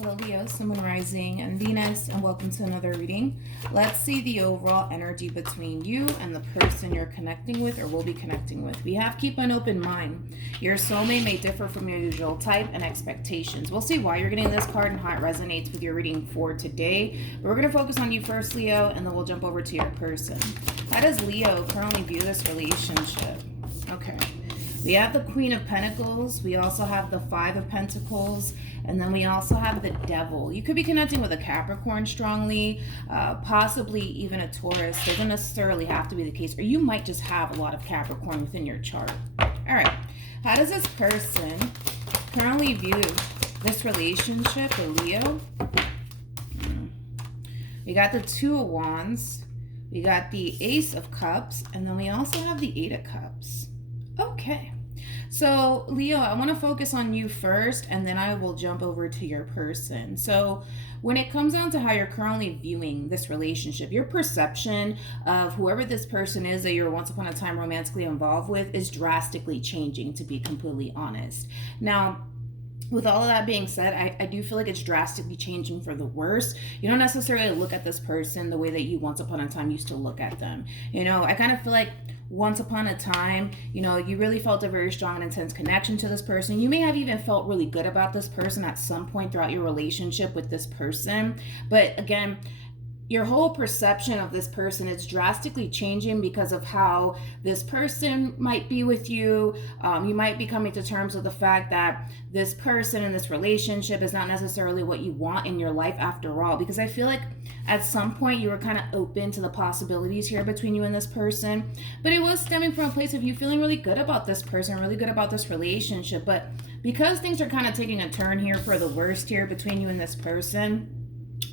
Hello Leo, Sun, Moon, Rising, and Venus, and welcome to another reading. Let's see the overall energy between you and the person you're connecting with or will be connecting with. We have keep an open mind. Your soulmate may differ from your usual type and expectations. We'll see why you're getting this card and how it resonates with your reading for today. But we're going to focus on you first, Leo, and then we'll jump over to your person. How does Leo currently view this relationship? Okay. We have the Queen of Pentacles. We also have the Five of Pentacles. And then we also have the Devil. You could be connecting with a Capricorn strongly, possibly even a Taurus. Doesn't necessarily have to be the case. Or you might just have a lot of Capricorn within your chart. All right. How does this person currently view this relationship with Leo? We got the Two of Wands. We got the Ace of Cups. And then we also have the Eight of Cups. Okay, so Leo, I want to focus on you first, and then I will jump over to your person. So when it comes down to how you're currently viewing this relationship, your perception of whoever this person is that you're once upon a time romantically involved with is drastically changing, to be completely honest. Now, with all of that being said, I do feel like it's drastically changing for the worse. You don't necessarily look at this person the way that you once upon a time used to look at them. You know, I kind of feel like once upon a time, you know, you really felt a very strong and intense connection to this person. You may have even felt really good about this person at some point throughout your relationship with this person. But again, your whole perception of this person is drastically changing because of how this person might be with you. You might be coming to terms with the fact that this person in this relationship is not necessarily what you want in your life after all. Because I feel like at some point you were kind of open to the possibilities here between you and this person. But it was stemming from a place of you feeling really good about this person, really good about this relationship. But because things are kind of taking a turn here for the worst here between you and this person,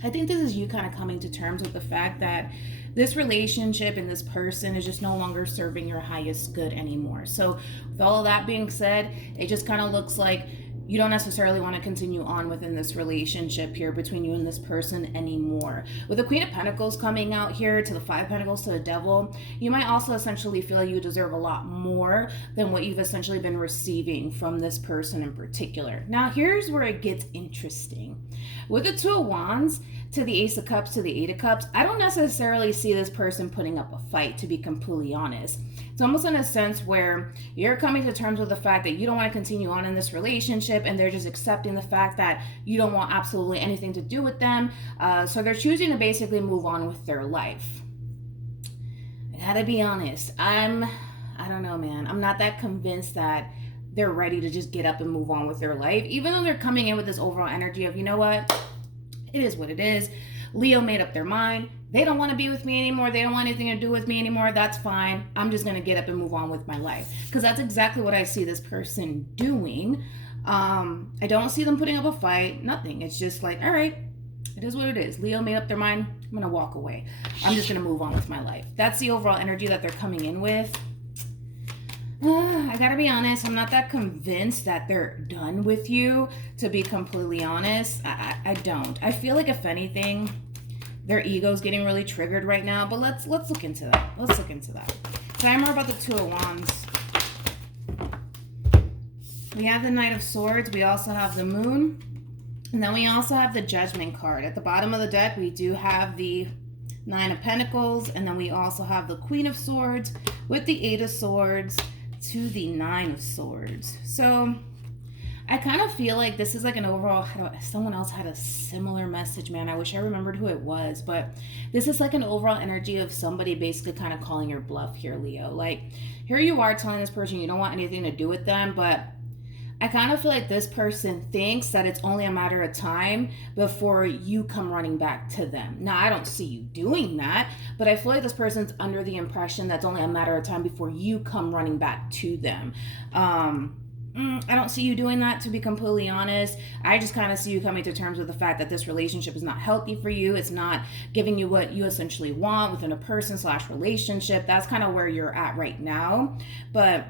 I think this is you kind of coming to terms with the fact that this relationship and this person is just no longer serving your highest good anymore. So with all of that being said, it just kind of looks like you don't necessarily want to continue on within this relationship here between you and this person anymore. With the Queen of Pentacles coming out here to the Five of Pentacles to the Devil, you might also essentially feel like you deserve a lot more than what you've essentially been receiving from this person in particular. Now, here's where it gets interesting. With the Two of Wands to the Ace of Cups to the Eight of Cups, I don't necessarily see this person putting up a fight, to be completely honest. It's almost in a sense where you're coming to terms with the fact that you don't want to continue on in this relationship, and they're just accepting the fact that you don't want absolutely anything to do with them. So they're choosing to basically move on with their life. I gotta be honest. I don't know, man. I'm not that convinced that they're ready to just get up and move on with their life, even though they're coming in with this overall energy of, you know what? It is what it is. Leo made up their mind. They don't want to be with me anymore. They don't want anything to do with me anymore. That's fine. I'm just going to get up and move on with my life. Because that's exactly what I see this person doing. I don't see them putting up a fight. Nothing. It's just like, all right, it is what it is. Leo made up their mind. I'm going to walk away. I'm just going to move on with my life. That's the overall energy that they're coming in with. I gotta be honest, I'm not that convinced that they're done with you, to be completely honest. I don't. I feel like if anything, their ego's getting really triggered right now, but let's look into that. Let's look into that. Tell me more about the Two of Wands. We have the Knight of Swords. We also have the Moon. And then we also have the Judgment card. At the bottom of the deck, we do have the Nine of Pentacles. And then we also have the Queen of Swords with the Eight of Swords to the Nine of Swords. So I kind of feel like this is like an overall, someone else had a similar message, man. I wish I remembered who it was, but this is like an overall energy of somebody basically kind of calling your bluff here, Leo. Like, here you are telling this person you don't want anything to do with them, but I kind of feel like this person thinks that it's only a matter of time before you come running back to them. Now, I don't see you doing that, but I feel like this person's under the impression that's only a matter of time before you come running back to them. I don't see you doing that, to be completely honest. I just kind of see you coming to terms with the fact that this relationship is not healthy for you. It's not giving you what you essentially want within a person/relationship. That's kind of where you're at right now. But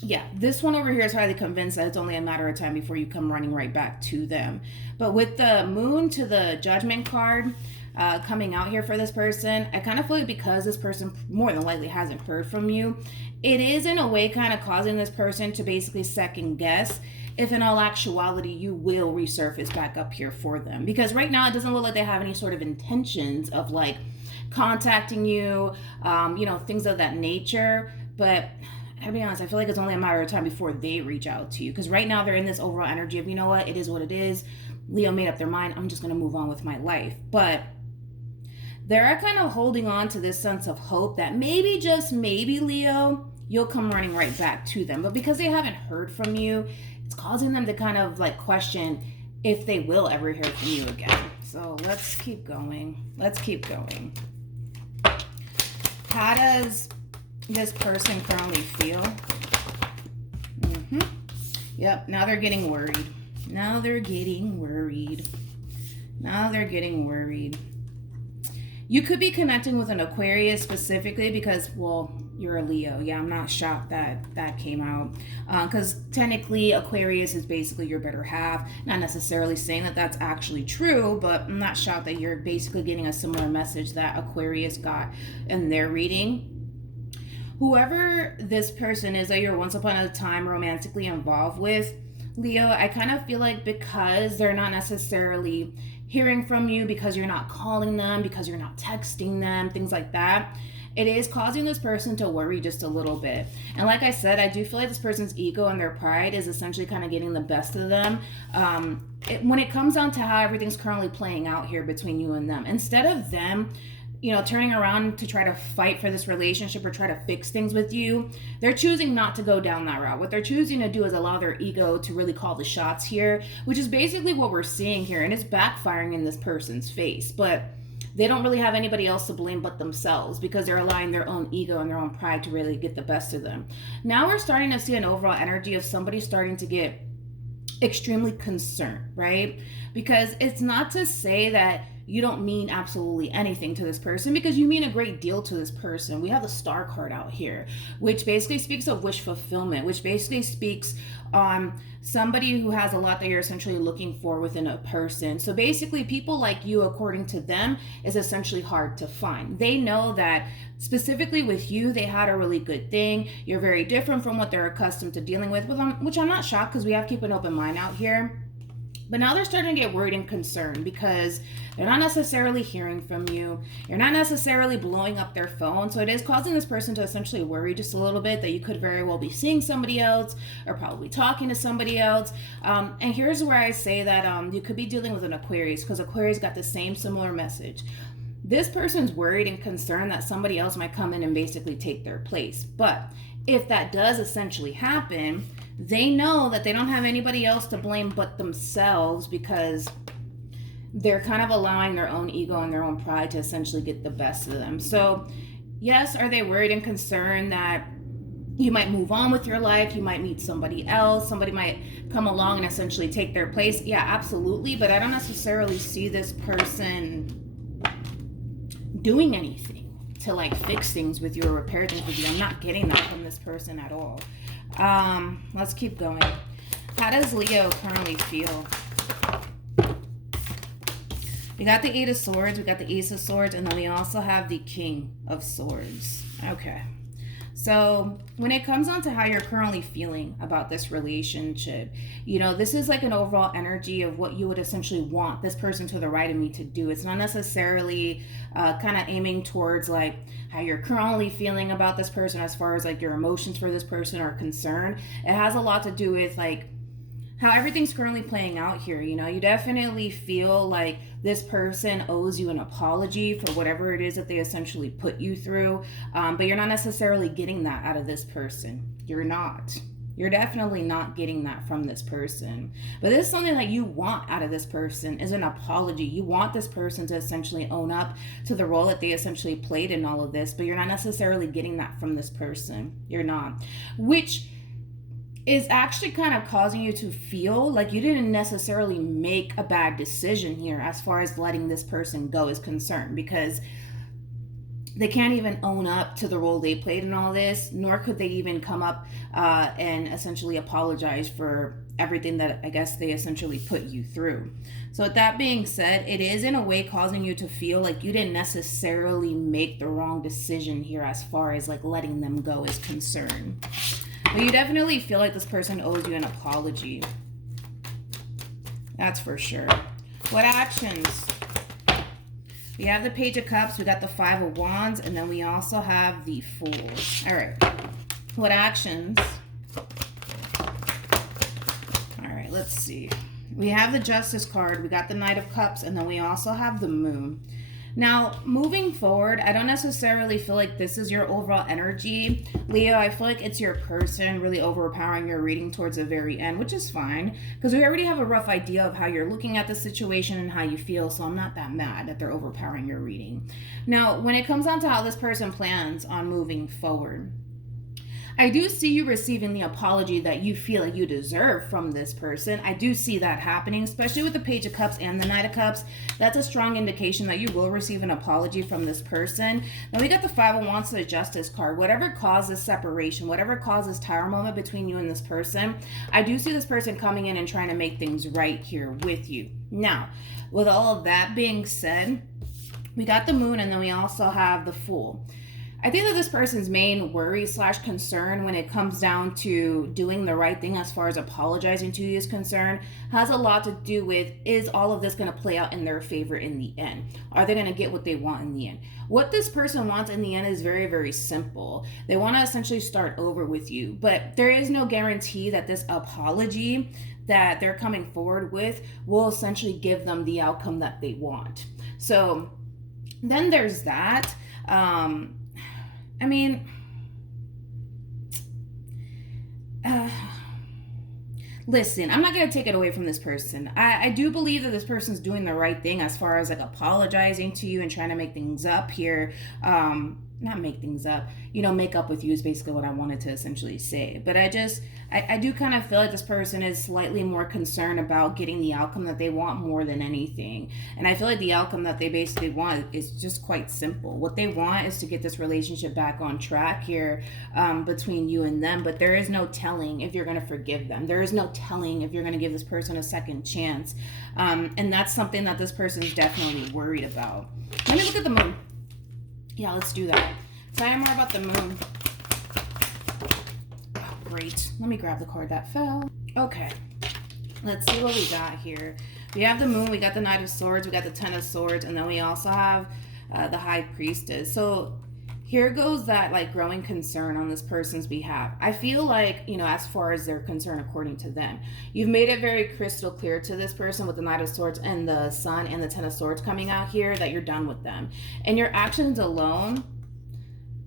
yeah, this one over here is highly convinced that it's only a matter of time before you come running right back to them. But with the Moon to the Judgment card coming out here for this person, I kind of feel like because this person more than likely hasn't heard from you, it is in a way kind of causing this person to basically second guess if in all actuality you will resurface back up here for them. Because right now it doesn't look like they have any sort of intentions of like contacting you, things of that nature. But I'll be honest, I feel like it's only a matter of time before they reach out to you. Because right now they're in this overall energy of, you know what, it is what it is. Leo made up their mind. I'm just going to move on with my life. But they're kind of holding on to this sense of hope that maybe, just maybe, Leo, you'll come running right back to them. But because they haven't heard from you, it's causing them to kind of like question if they will ever hear from you again. So let's keep going. How does this person currently feel? Yep, now they're getting worried. You could be connecting with an Aquarius specifically because, well, you're a Leo. Yeah, I'm not shocked that came out. Because technically Aquarius is basically your better half. Not necessarily saying that that's actually true, but I'm not shocked that you're basically getting a similar message that Aquarius got in their reading. Whoever this person is that you're once upon a time romantically involved with, Leo, I kind of feel like because they're not necessarily hearing from you, because you're not calling them, because you're not texting them, things like that, it is causing this person to worry just a little bit. And like I said, I do feel like this person's ego and their pride is essentially kind of getting the best of them. When it comes down to how everything's currently playing out here between you and them, instead of them turning around to try to fight for this relationship or try to fix things with you, they're choosing not to go down that route. What they're choosing to do is allow their ego to really call the shots here, which is basically what we're seeing here. And it's backfiring in this person's face. But they don't really have anybody else to blame but themselves, because they're allowing their own ego and their own pride to really get the best of them. Now we're starting to see an overall energy of somebody starting to get extremely concerned, right? Because it's not to say that you don't mean absolutely anything to this person, because you mean a great deal to this person. We have the Star card out here, which basically speaks of wish fulfillment, which basically speaks on somebody who has a lot that you're essentially looking for within a person. So basically people like you, according to them, is essentially hard to find. They know that specifically with you, they had a really good thing. You're very different from what they're accustomed to dealing with them, which I'm not shocked, because we have to keep an open mind out here. But now they're starting to get worried and concerned because they're not necessarily hearing from you. You're not necessarily blowing up their phone. So it is causing this person to essentially worry just a little bit that you could very well be seeing somebody else or probably talking to somebody else. And here's where I say that you could be dealing with an Aquarius, because Aquarius got the same similar message. This person's worried and concerned that somebody else might come in and basically take their place. But if that does essentially happen, they know that they don't have anybody else to blame but themselves, because they're kind of allowing their own ego and their own pride to essentially get the best of them. So yes, are they worried and concerned that you might move on with your life, you might meet somebody else, somebody might come along and essentially take their place? Yeah, absolutely. But I don't necessarily see this person doing anything to like fix things with you or repair things with you. I'm not getting that from this person at all. Let's keep going. How does Leo currently feel? We got the 8 of Swords, we got the Ace of Swords, and then we also have the King of Swords. Okay. So when it comes on to how you're currently feeling about this relationship, this is like an overall energy of what you would essentially want this person to the right of me to do. It's not necessarily kind of aiming towards like how you're currently feeling about this person as far as like your emotions for this person are concerned. It has a lot to do with like how everything's currently playing out here. You definitely feel like this person owes you an apology for whatever it is that they essentially put you through. But you're not necessarily getting that out of this person. You're not. You're definitely not getting that from this person. But this is something that you want out of this person, is an apology. You want this person to essentially own up to the role that they essentially played in all of this, but you're not necessarily getting that from this person. You're not. Which is actually kind of causing you to feel like you didn't necessarily make a bad decision here as far as letting this person go is concerned, because they can't even own up to the role they played in all this, nor could they even come up and essentially apologize for everything that I guess they essentially put you through. So with that being said, it is in a way causing you to feel like you didn't necessarily make the wrong decision here as far as like letting them go is concerned. But you definitely feel like this person owes you an apology. That's for sure. What actions? We have the Page of Cups, we got the Five of Wands, and then we also have the Fool. All right. What actions? All right, let's see. We have the Justice card, we got the Knight of Cups, and then we also have the Moon. Now, moving forward, I don't necessarily feel like this is your overall energy. Leo, I feel like it's your person really overpowering your reading towards the very end, which is fine, because we already have a rough idea of how you're looking at the situation and how you feel, so I'm not that mad that they're overpowering your reading. Now, when it comes down to how this person plans on moving forward, I do see you receiving the apology that you feel like you deserve from this person. I do see that happening, especially with the Page of Cups and the Knight of Cups. That's a strong indication that you will receive an apology from this person. Now we got the Five of Wands to the Justice card. Whatever causes separation, whatever causes tower moment between you and this person, I do see this person coming in and trying to make things right here with you. Now, with all of that being said, we got the Moon and then we also have the Fool. I think that this person's main worry / concern when it comes down to doing the right thing as far as apologizing to you is concerned has a lot to do with, is all of this going to play out in their favor in the end? Are they going to get what they want in the end? What this person wants in the end is very, very simple. They want to essentially start over with you, but there is no guarantee that this apology that they're coming forward with will essentially give them the outcome that they want. So then there's that. I mean, listen, I'm not going to take it away from this person. I do believe that this person's doing the right thing as far as like apologizing to you and trying to make things up here. Not make things up, make up with you is basically what I wanted to essentially say. But I do kind of feel like this person is slightly more concerned about getting the outcome that they want more than anything. And I feel like the outcome that they basically want is just quite simple. What they want is to get this relationship back on track here between you and them. But there is no telling if you're going to forgive them. There is no telling if you're going to give this person a second chance. And that's something that this person is definitely worried about. Let me look at the Moon. Yeah, let's do that. Tell me more about the Moon. Oh, great. Let me grab the card that fell. Okay. Let's see what we got here. We have the Moon. We got the Knight of Swords. We got the Ten of Swords. And then we also have the High Priestess. So here goes that like growing concern on this person's behalf. I feel like, as far as their concern according to them, you've made it very crystal clear to this person with the Knight of Swords and the Sun and the Ten of Swords coming out here that you're done with them. And your actions alone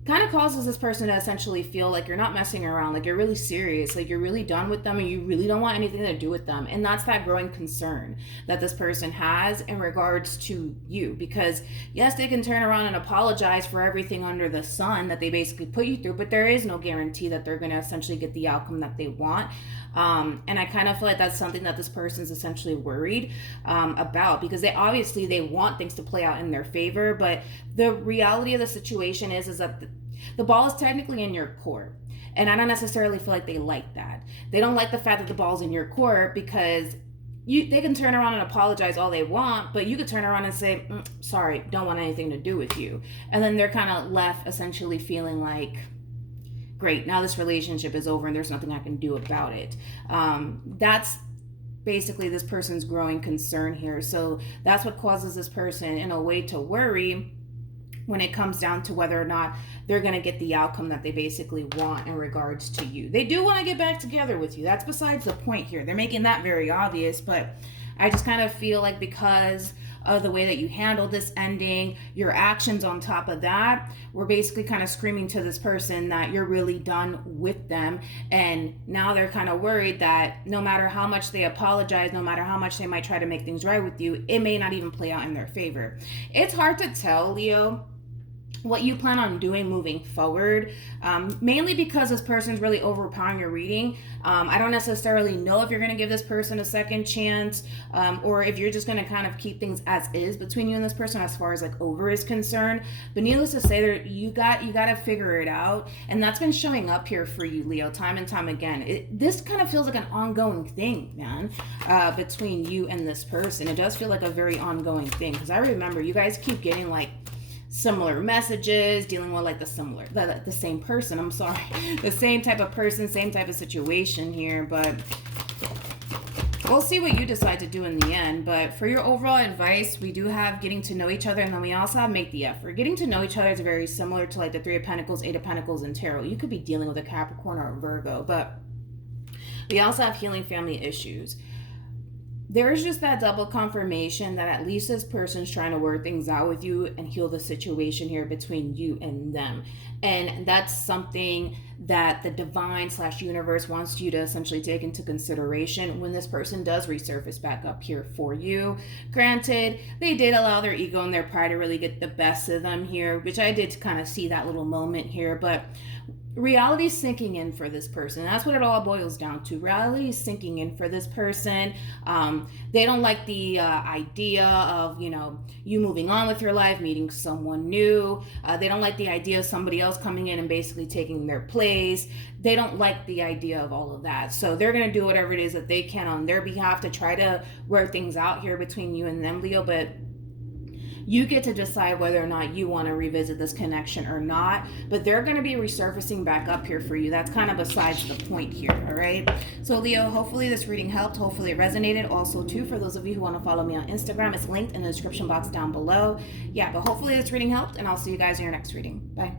kind of causes this person to essentially feel like you're not messing around, like you're really serious, like you're really done with them and you really don't want anything to do with them. And that's that growing concern that this person has in regards to you, because yes, they can turn around and apologize for everything under the sun that they basically put you through, but there is no guarantee that they're going to essentially get the outcome that they want. And I kind of feel like that's something that this person's essentially worried about, because they want things to play out in their favor, but the reality of the situation is that the ball is technically in your court. And I don't necessarily feel like they like that. They don't like the fact that the ball's in your court, because they can turn around and apologize all they want, but you could turn around and say, sorry, don't want anything to do with you. And then they're kind of left essentially feeling like, great, now this relationship is over and there's nothing I can do about it. That's basically this person's growing concern here. So that's what causes this person in a way to worry when it comes down to whether or not they're going to get the outcome that they basically want in regards to you. They do want to get back together with you. That's besides the point here. They're making that very obvious, but I just kind of feel like because of the way that you handled this ending, your actions on top of that, we're basically kind of screaming to this person that you're really done with them. And now they're kind of worried that no matter how much they apologize, no matter how much they might try to make things right with you, it may not even play out in their favor. It's hard to tell, Leo, what you plan on doing moving forward, mainly because this person's really overpowering your reading. I don't necessarily know if you're going to give this person a second chance, or if you're just going to kind of keep things as is between you and this person as far as like over is concerned. But needless to say, you got to figure it out, and that's been showing up here for you, Leo, time and time again. This kind of feels like an ongoing thing, man, between you and this person. It does feel like a very ongoing thing, because I remember you guys keep getting like similar messages, dealing with like the same person, the same type of person, same type of situation here. But we'll see what you decide to do in the end. But for your overall advice, we do have getting to know each other, and then we also have make the effort. Getting to know each other is very similar to like the Three of Pentacles, Eight of Pentacles, and Tarot. You could be dealing with a Capricorn or a Virgo, but we also have healing family issues. There's just that double confirmation that at least this person's trying to work things out with you and heal the situation here between you and them. And that's something that the divine / universe wants you to essentially take into consideration when this person does resurface back up here for you. Granted, they did allow their ego and their pride to really get the best of them here, which I did kind of see that little moment here, but reality is sinking in for this person. That's what it all boils down to. Reality is sinking in for this person. They don't like the idea of, you moving on with your life, meeting someone new. They don't like the idea of somebody else coming in and basically taking their place. They don't like the idea of all of that. So they're going to do whatever it is that they can on their behalf to try to work things out here between you and them, Leo. But you get to decide whether or not you want to revisit this connection or not, but they're going to be resurfacing back up here for you. That's kind of besides the point here, all right? So Leo, hopefully this reading helped. Hopefully it resonated. Also, too, for those of you who want to follow me on Instagram, it's linked in the description box down below. Yeah, but hopefully this reading helped, and I'll see you guys in your next reading. Bye.